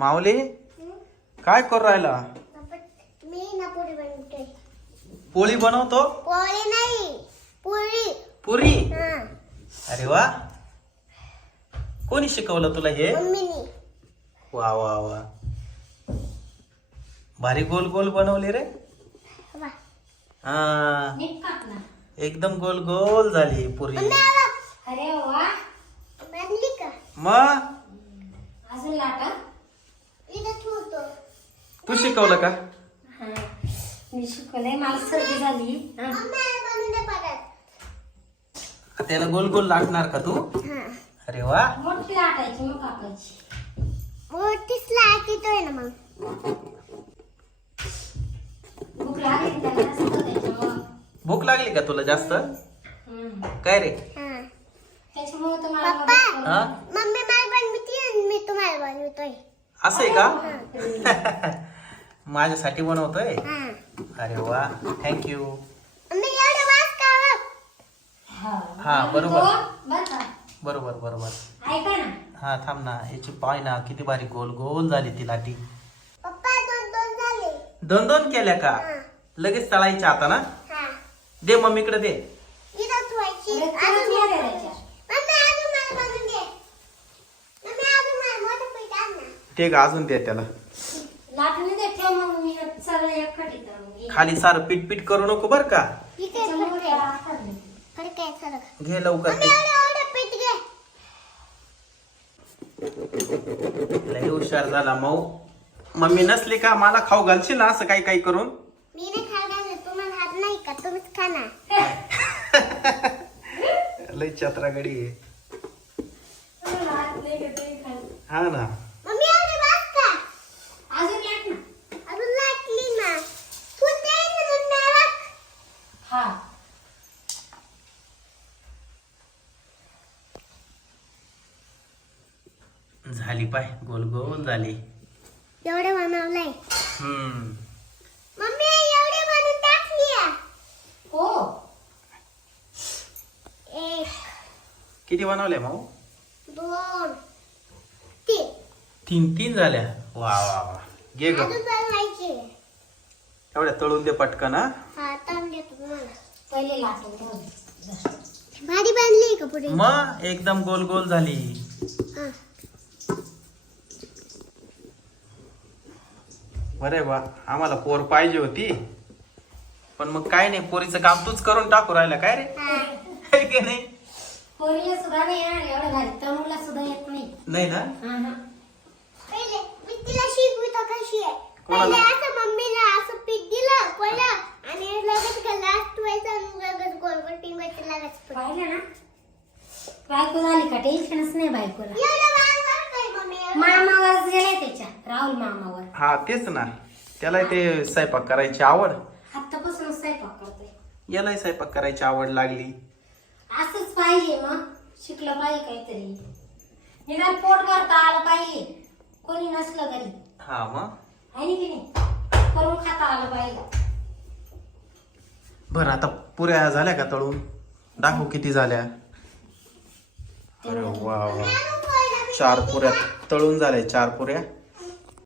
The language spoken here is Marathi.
माऊली? काय करू राहिला? मी ना पुरी बनवते. पोळी बनवतो? पोळी नाही पुरी. पुरी? हा. अरे वा. कोणी शिकवलं तुला हे? मम्मीनी. वा वा वा. भारी गोल गोल बनवली रे. वा. हा. नीट काप ना. एकदम गोल गोल झाली पुरी. अरे वा. बनली का? मग? अजून लाटा. तू शिकवलं का? हा. मी शिकवलंय. मला सर्दी झाली. हा. त्याला गोल गोल लागणार का तू? हा. अरे वा. मोठी लाटायची मग कापायची. मोठीच लाट येतोय ना मग. भूक लागली भूक लागली का तुला जास्त? हम्म. काय रे? हा. त्याच्यामुळं तर मला पप्पा. मदत करून- हा मम्मी मला बनवते आणि मी तुम्हाला बनवतोय असं आहे का? माझ्यासाठी बनवतोय? हा. अरे वा. थँक्यू. हा. हा, बरोबर. बरोबर बरोबर. ऐका ना. हा थांब ना. याची पाय ना किती बारी गोल गोल झाली ती लाटी पप्पा दोन दोन झाले. दोन दोन केल्या का? हा. लगेच तळायच्या आता ना? हा. दे मम्मीकडे दे इथं ठेवायची अरे, तुला अजून नाही एक द्यायच्या. मम्मी अजून मला बनवून दे मम्मी अजून मला मोठं पीठ आण ना ते का अजून दे त्याला. लाटून दे ठेव मग मी सगळं एकखटी करून घेईन. खाली सारं पीठ पीठ करू नको बर का? घे लवकर लय हुशार झाला मऊ. मम्मी नसली का मला खाऊ घालशील ना असं काही काही करून? मी नाही खाणार तुम्हाला हात नाही का? तुम्हीच खाणार लय चत्रागडी आहे. हा ना मम्मी एवढं वास का अजून लाट ना अजून लाटली ना तू दे ना मम्मी आला हा झाली पाय गोल गोल झाली. एवढं बनवलंय. हम्म. मम्मी एवढे बनवून टाकली आहे. हो. एक किती बनवले मऊ? दोन तीन. तीन तीन झाल्या. वा वा वा. घे ग. अजून बनवायचे. एवढ्या तळून दे पटकन हा. हा ताण देतो तुम्हाला. पहिले लाटून ठेव. भारी बांधली का पुढे मग एकदम गोल गोल झाली. हा. बरे बा आम्हाला पोर पाहिजे होती. पण मग काय नाही पोरीचं काम तूच करून टाकू राहिला काय रे? हा. है की नाही? पोरीला सुद्धा नाही येणार एवढं भारी. तरुणला सुद्धा येत नाही. नाही ना? हा हा. पहिले मी तिला शिकवितो कशी आहे? कोणाला? पहिले असं मम्मीला असं पीठ दिलं पहिलं आणि लगेच लास्ट व्हायचं आणि लगेच गोल गोल टिंगायचं लगेच पीठ. पाहिलं ना? बायको झाली का? टेन्शनच नाही बायकोला. एवढं वांग वाटतंय मम्मी एवढं. मामावर गेलाय त्याच्या. राहुल मामावर. हा तेच ना. त्याला ते स्वयंपाक करायची आवड. आत्तापासून स्वयंपाक करतोय यालाही स्वयंपाक करायची आवड लागली. असंच पाहिजे मग. शिकलं पाहिजे काहीतरी. निदान पोट भरता आलं पाहिजे. कोणी नसलं घरी हा मग? आहे की नाही? करून खाता आलं पाहिजे. बरं आता पुऱ्या झाल्या का तळून? दाखव किती झाल्या. अरे वा वा. चार पुऱ्या. तळून झाल्या चार पुऱ्या.